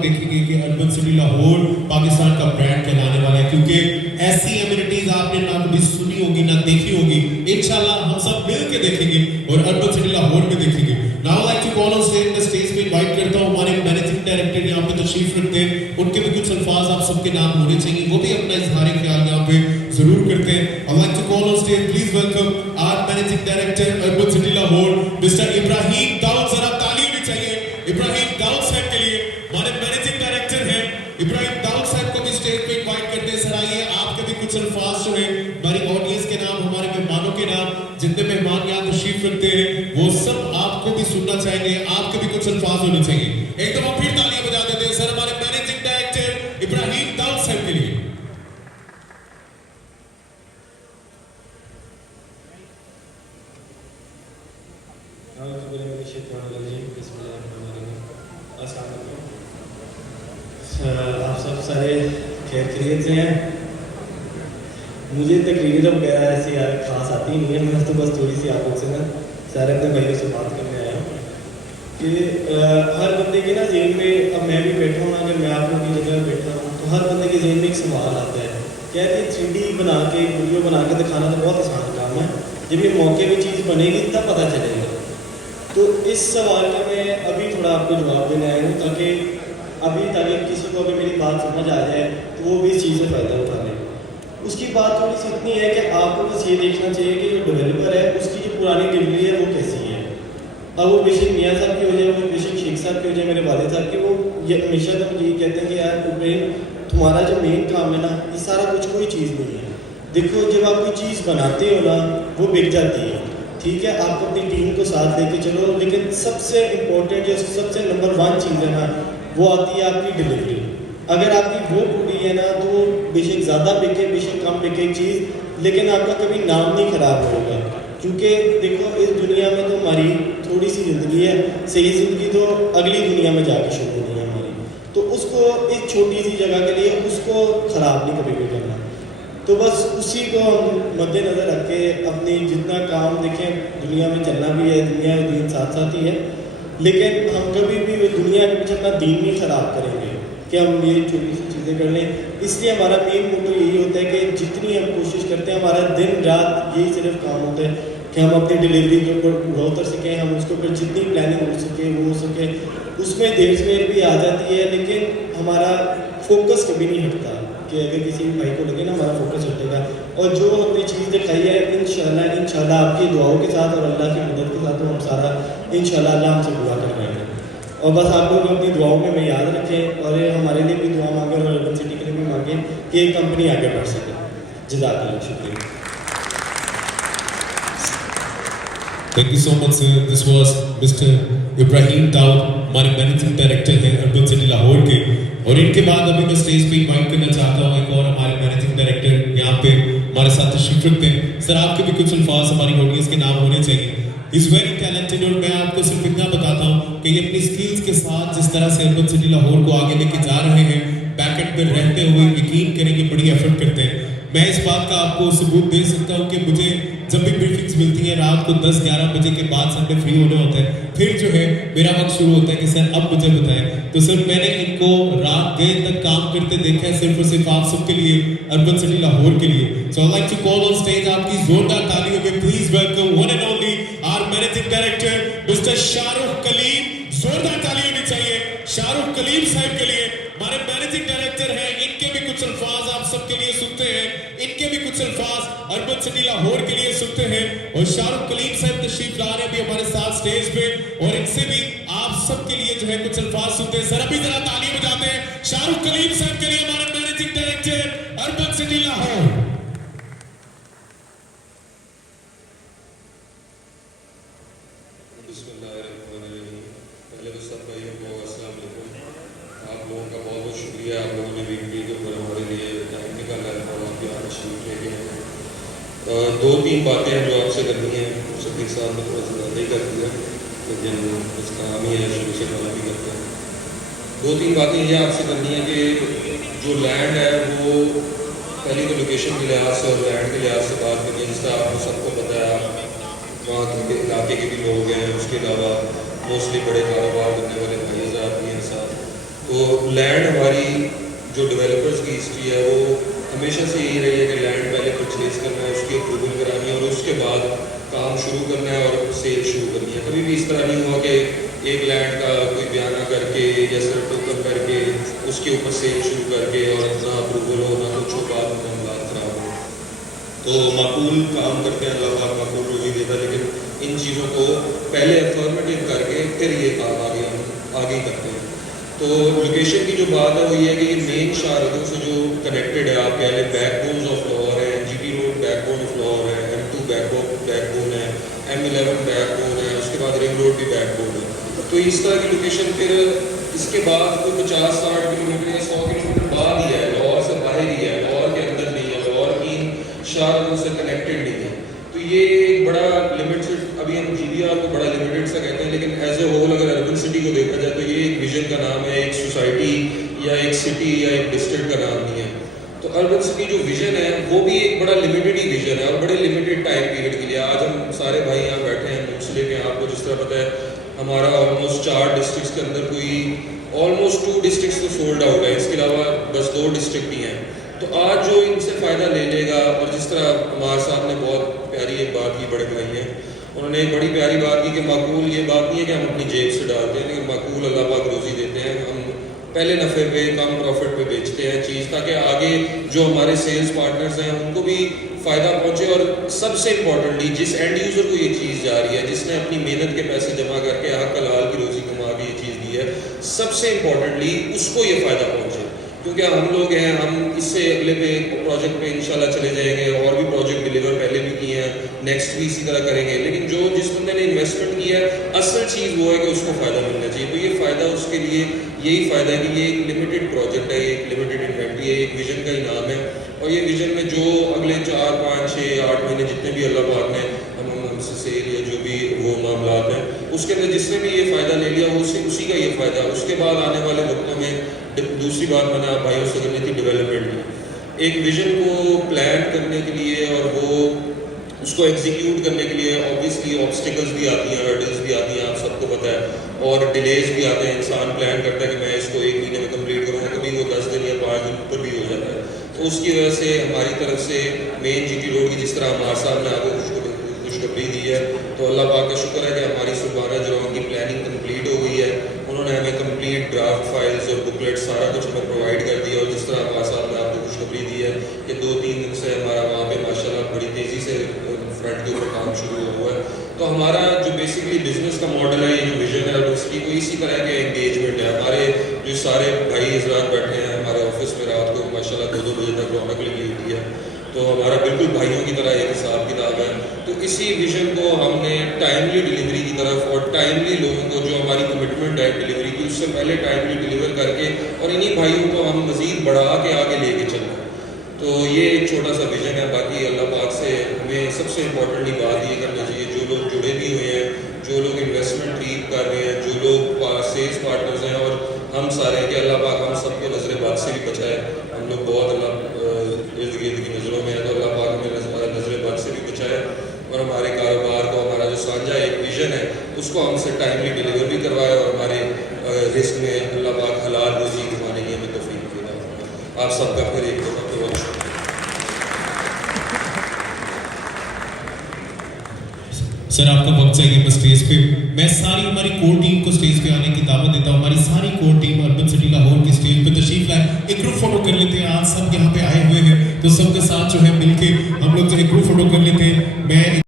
वक्त देखेंगे कि अर्बन सिटी लाहौर पाकिस्तान का ब्रांड कहलाने वाला है, क्योंकि ऐसी एमिनिटीज आपने ना कभी सुनी होगी ना देखी होगी। इंशाल्लाह हम सब मिल के देखेंगे और अर्बन सिटी लाहौर में देखेंगे। Now like to call on stage पे इनवाइट करता हूँ हमारे मैनेजिंग डायरेक्टर यहाँ पे तशरीफ रखते हैं, उनके भी कुछ अल्फाज आप सबके नाम होने चाहिए, वो भी अपना इजहार ख्याल यहाँ पे जरूर करते हैं। I'd like to call on stage, please welcome our managing director urban city Lahore mister Ibrahim Dawood. जरा ताली होनी चाहिए इब्राहिम दाऊद साहब के लिए, हमारे मैनेजिंग डायरेक्टर हैं। इब्राहिम दाऊद साहब को भी स्टेज पे इनवाइट करते हैं। सर आइए, आपके भी कुछ अल्फाज जो है हमारी ऑडियंस के नाम, हमारे मेहमानों के नाम, जितने मेहमान यहाँ तशरीफ रखते हैं वो सब आपको भी सुनना चाहेंगे, आपके भी कुछ अल्फाज होने चाहिए। एक दफा फिर तालियां बजा देते हैं सर हमारे मैनेजिंग डायरेक्टर इब्राहिम दाऊद साहब के लिए। आप सब सारे खैर खैरियत से हैं। मुझे तकरीर वगैरह ऐसी यार खास आती नहीं है, मैं तो बस थोड़ी सी आप लोग से ना सारे अपने भाइयों से बात करने आया हूँ कि हर बंदे के ना जेहन में, अब मैं भी बैठा हूँ, अगर मैं आप लोगों की जगह बैठा हूँ तो हर बंदे के जेहन में एक सवाल आता है, क्या है कि 3D बना के वीडियो बना के दिखाना तो बहुत आसान काम है, जब ये मौके में चीज़ बनेगी तब पता चलेगा। तो इस सवाल का मैं अभी थोड़ा आपको जवाब देने आया हूँ ताकि किसी को अगर मेरी बात समझ आ जाए तो वो भी इस चीज़ से फ़ायदा उठा ले। उसकी बात थोड़ी सी इतनी है कि आपको बस ये देखना चाहिए कि जो डेवलपर है उसकी जो पुरानी डिलीवरी है वो कैसी है। अब वो बेशक मियाँ साहब की हो जाए, वो बेशक शेख साहब की हो जाए, मेरे वालिद साहब की, वो ये हमेशा तो मुझे ये कहते हैं कि यार इब्राहिम तुम्हारा जो मेन काम है ना, ये सारा कुछ कोई चीज़ नहीं है। देखो जब आप कोई चीज़ बनाते हो ना वो बिक जाती है, ठीक है, आप अपनी टीम को साथ लेके चलो, लेकिन सबसे इम्पोर्टेंट जो सबसे नंबर 1 चीज़ है ना वो आती है आपकी डिलीवरी। अगर आपकी वो पूरी है ना तो बेशक ज़्यादा बिके बेशक कम बिके चीज़, लेकिन आपका कभी नाम नहीं ख़राब होगा। क्योंकि देखो इस दुनिया में तो हमारी थोड़ी सी ज़िंदगी है, सही ज़िंदगी तो अगली दुनिया में जाके शुरू होनी है हमारी, तो उसको एक छोटी सी जगह के लिए उसको ख़राब नहीं कभी भी करना। तो बस उसी को हम मद्देनज़र रख के अपनी जितना काम देखें, दुनिया में चलना भी है, दुनिया और दीन साथ साथ ही है, लेकिन हम कभी भी वो दुनिया के पीछे अपना दीन नहीं ख़राब करेंगे कि हम ये छोटी सी चीज़ें कर लें। इसलिए हमारा मेन मोटो यही होता है कि जितनी हम कोशिश करते हैं, हमारा दिन रात यही सिर्फ काम होता है कि हम अपनी डिलीवरी के ऊपर पूरा उतर सकें, हम उसके ऊपर जितनी प्लानिंग हो सके वो हो सके। उसमें देर सवेर भी आ जाती है, लेकिन हमारा फोकस कभी नहीं हटता कि अगर किसी भी भाई को लगे ना हमारा फोकस हटेगा। और जो हमने चीज़ दिखाई है इंशाल्लाह आपकी दुआओं के साथ और अल्लाह की मदद के साथ तो हम सारा इंशाल्लाह अल्लाह हमसे पूरा करवाएंगे। और बस आप लोग अपनी दुआओं में मैं याद रखें और हमारे लिए भी दुआ मांगें और अर्बन सिटी के लिए भी मांगें कि ये कंपनी आगे बढ़ सके। जज़ाकल्लाह, शुक्रिया। Thank you so much sir. This was Mr. Ibrahim Daud, हमारे मैनेजिंग डायरेक्टर हैं अर्बन सिटी लाहौर के। और इनके बाद अभी मैं स्टेज पे इनवाइट करना चाहता हूँ एक और हमारे मैनेजिंग डायरेक्टर यहाँ पे हमारे साथ तशरीफ रखते हैं। सर आपके भी कुछ अल्फाज हमारी ऑडियंस के नाम होने चाहिए। इज़ वेरी टैलेंटेड और मैं आपको सिर्फ इतना बताता हूँ कि ये अपनी स्किल्स के साथ जिस तरह से अर्बन सिटी लाहौर को आगे लेके जा रहे हैं, बैकएंड पे रहते हुए यकीन करेंगे बड़ी एफर्ट करते हैं। मैं इस बात का आपको सबूत दे सकता हूँ कि मुझे जब भी ब्रीफिंग्स मिलती है रात को 10-11 बजे के बाद सर में फ्री होना होता है, फिर जो है मेरा वक्त शुरू होता है कि सर अब मुझे बताएं। तो सर मैंने इनको रात देर तक काम करते देखा है सिर्फ और सिर्फ आप सबके लिए, अर्बन सिटी लाहौर के लिए। So I like to call on stage, आपकी जोरदार तालियों में please welcome one and only our managing director mister Shahrukh Kaleem. जोरदार ताली होनी चाहिए शाहरुख कलीम साहब के लिए, हमारे मैनेजिंग डायरेक्टर हैं। इनके भी कुछ अल्फाज आप सबके लिए सुनते हैं, इनके भी कुछ अल्फाज अर्बन सिटी लाहौर के लिए सुनते हैं। और शाहरुख कलीम साहब तशरीफ ला रहे हैं भी हमारे साथ स्टेज पे, और इनसे भी आप सबके लिए जो है कुछ अल्फाज सुनते हैं। सर अभी जरा ताली बजाते हैं शाहरुख कलीम साहब के लिए, हमारे managing director urban city Lahore. पहले तो सब भाइयों को अस्सलाम वालेकुम। आप लोगों का बहुत बहुत शुक्रिया, आप लोगों ने वीडियो के ऊपर हमारे लिए टाइम निकाला है और आप यहाँ तशरीफ लेके आए। 2-3 बातें हैं जो आपसे करनी है। सदीक साहब ने थोड़ा सा ज़्यादा ही कर दिया, लेकिन इस काम ही है शुरू से काम भी करते हैं। 2-3 बातें ये आपसे करनी है कि जो लैंड है वो पहली तो लोकेशन के लिहाज से और लैंड के लिहाज से बात करनी है। जिसका आपको सबको पता है, आप वहाँ के इलाके के भी लोग हैं, उसके अलावा मोस्टली बड़े कारोबार करने वाले भाई हज़रात भी हैं साथ। तो تو لینڈ ہماری جو ڈیولپرز کی ہسٹری ہے وہ ہمیشہ سے یہی رہی ہے کہ لینڈ پہلے پرچیز کرنا ہے, اس کی اپروول کرانی ہے اور اس کے بعد کام شروع کرنا ہے اور سیل شروع کرنی ہے. کبھی بھی اس طرح نہیں ہوا کہ ایک لینڈ کا کوئی بیانہ کر کے یا سر ٹوکن کر کے اس کے اوپر سیل شروع کر کے اور نہ اپروول ہو نہ کچھ ہو, بعد میں معاملات خراب ہو. تو معقول کام کرتے ہیں, اللہ پاک معقول روزی دیتا ہے, لیکن ان چیزوں کو پہلے افرمیٹو کر کے پھر یہ کام آگے کرتے ہیں. تو لوکیشن کی جو بات ہے وہ یہ ہے کہ یہ مین شاہراہوں سے جو کنیکٹڈ ہے, آپ کہہ لیں بیک بونز آف لاہور ہے, G T road backbone of Lahore ہے, M2 بیک بون ہے, M11 بیک بون ہے, اس کے بعد رنگ روڈ بھی بیک بون ہے. تو اس طرح کی لوکیشن پھر اس کے بعد کوئی 50-60 کلو میٹر یا 100 کلو میٹر بعد ہی ہے, لاہور سے باہر ہی ہے, لاہور کے اندر نہیں ہے, لاہور کی شاہراہوں سے کنیکٹڈ نہیں ہے. تو یہ ایک بڑا لمیٹڈ, ابھی ہم جی بی آر کو بڑا لمیٹڈ سا کہتے ہیں, لیکن ایز اے ہول اگر اربن سٹی کو دیکھا جائے تو یہ ایک ویژن کا نام ہے, ایک سوسائٹی یا ایک سٹی یا ایک ڈسٹرکٹ کا نام نہیں ہے. تو اربن سٹی جو ویژن ہے وہ بھی ایک بڑا لمیٹڈ ہی ویژن ہے اور بڑے لمیٹڈ ٹائم پیریڈ کے لیے. آج ہم سارے بھائی یہاں بیٹھے ہیں منسلک ہیں, آپ کو جس طرح پتہ ہے ہمارا آلموسٹ 4 ڈسٹرکٹس کے اندر کوئی آلموسٹ 2 ڈسٹرکٹس تو سولڈ آؤٹ ہے, اس کے علاوہ بس 2 ڈسٹرکٹ ہی ہیں. تو آج جو ان سے فائدہ لے لے گا, اور جس طرح عمار صاحب نے بہت پیاری ایک بات کی, بڑے بھائی ہیں, انہوں نے ایک بڑی پیاری بات کی کہ معقول یہ بات نہیں ہے کہ ہم اپنی جیب سے ڈالتے ہیں, لیکن معقول اللہ پاک روزی دیتے ہیں. ہم پہلے نفع پہ کم پروفٹ پہ بیچتے ہیں چیز, تاکہ آگے جو ہمارے سیلز پارٹنرز ہیں ان کو بھی فائدہ پہنچے, اور سب سے امپورٹنٹلی جس اینڈ یوزر کو یہ چیز جا رہی ہے, جس نے اپنی محنت کے پیسے جمع کر کے حق حلال کی روزی کما کے یہ چیز دی ہے, سب سے امپورٹنٹلی اس کو یہ فائدہ پہنچے. کیونکہ ہم لوگ ہیں, ہم اس سے اگلے پروجیکٹ پہ انشاءاللہ چلے جائیں گے, اور بھی پروجیکٹ ڈلیور پہلے بھی کیے ہیں, نیکسٹ بھی اسی طرح کریں گے, لیکن جس بندے نے انویسٹمنٹ کی ہے اصل چیز وہ ہے کہ اس کو فائدہ ملنا چاہیے. تو یہ فائدہ اس کے لیے یہی فائدہ ہے کہ یہ ایک لمیٹڈ پروجیکٹ ہے, یہ ایک لمیٹڈ انوینٹری ہے, ایک ویژن کا ہی نام ہے, اور یہ ویژن میں جو اگلے 4, 5, 6, 8 مہینے جتنے بھی اللہ پاک نے ہم سے سیل یا جو بھی وہ معاملات ہیں اس کے اندر جس نے بھی یہ فائدہ لے لیا وہ اسی کا یہ فائدہ. اس کے بعد آنے والے وقتوں میں دوسری بات میں نے آپ بھائیوں سے کرنی تھی ڈیولپمنٹ کی. ایک ویژن کو پلان کرنے کے لیے اور وہ اس کو ایگزیکیوٹ کرنے کے لیے آبویسلی آبسٹیکلز بھی آتی ہیں, ہرڈلز بھی آتی ہیں, آپ سب کو پتہ ہے, اور ڈیلیز بھی آتے ہیں. انسان پلان کرتا ہے کہ میں اس کو 1 مہینے میں کمپلیٹ کروں گا, کبھی وہ 10 دن یا 5 دن اوپر بھی ہو جاتا ہے. تو اس کی وجہ سے ہماری طرف سے مین جی ٹی روڈ کی جس طرح ہمارے صاحب نے آپ کو خوشخبری دی ہے, تو اللہ پاک کا شکر ہے کہ ہماری سلطانہ جرون کی پلاننگ کمپلیٹ ہو گئی ہے. انہوں نے ہمیں کمپلیٹ ڈرافٹ فائلز اور بکلیٹ سارا کچھ ہمیں پرووائڈ کر دیا, اور جس طرح ہمارے صاحب نے آپ کو خوشخبری دی ہے کہ 2-3 دن سے ہمارا وہاں پہ ماشاءاللہ بڑی تیزی سے فرنٹ کے اوپر کام شروع ہوا ہے. تو ہمارا جو بیسکلی بزنس کا ماڈل ہے, یہ جو ویژن ہے اس کی کوئی اسی طرح کے انگیجمنٹ ہے. ہمارے جو سارے بھائی حضرات بیٹھے ہیں ہمارے آفس میں, رات کو ماشاءاللہ 2-2 بجے تک رونق لگی ہوتی ہے, تو ہمارا بالکل بھائیوں کی طرح ایک حساب کتاب ہے. تو اسی ویژن کو ہم نے ٹائملی ڈلیوری کی طرف, اور ٹائملی لوگوں کو جو ہماری کمٹمنٹ ہے ڈلیوری کی اس سے پہلے ٹائملی ڈلیور کر کے, اور انہی بھائیوں کو ہم مزید بڑھا کے آگے لے کے چلیں. تو یہ ایک چھوٹا سا ویژن ہے. باقی اللہ پاک سے ہمیں سب سے امپورٹنٹلی بات یہ کرنا چاہیے, جو لوگ جڑے بھی ہوئے ہیں, جو لوگ انویسٹمنٹ ٹریپ کر رہے ہیں, جو لوگ سیلس پارٹنرز ہیں, اور ہم سارے کہ اللہ پاک ہم سب کو نظر بد سے بھی بچائے. ہم لوگ بہت اللہ ارد گرد کی نظروں میں ہیں, تو اللہ پاک ہمیں نظر بد سے بھی بچائے, اور ہمارے کاروبار کو, ہمارا جو سانجھا ایک ویژن ہے اس کو ہم سے ٹائملی ڈلیور بھی کروائے, اور ہمارے رزق میں اللہ پاک حلال روزی کمانے کی ہمیں توفیق دیتا ہے. آپ سب کا پھر ایک دفعہ بہت شکریہ. سر آپ کا وقت چاہیے بس اسٹیج پہ. میں ساری ہماری کور ٹیم کو اسٹیج پہ آنے کی دعوت دیتا ہوں. ہماری ساری core team urban city Lahore کی اسٹیج پہ تشریف لائے, ایک گروپ فوٹو کر لیتے ہیں. آج سب یہاں پہ آئے ہوئے ہیں تو سب کے ساتھ جو ہے مل کے ہم لوگ ایک گروپ فوٹو کر لیتے ہیں. میں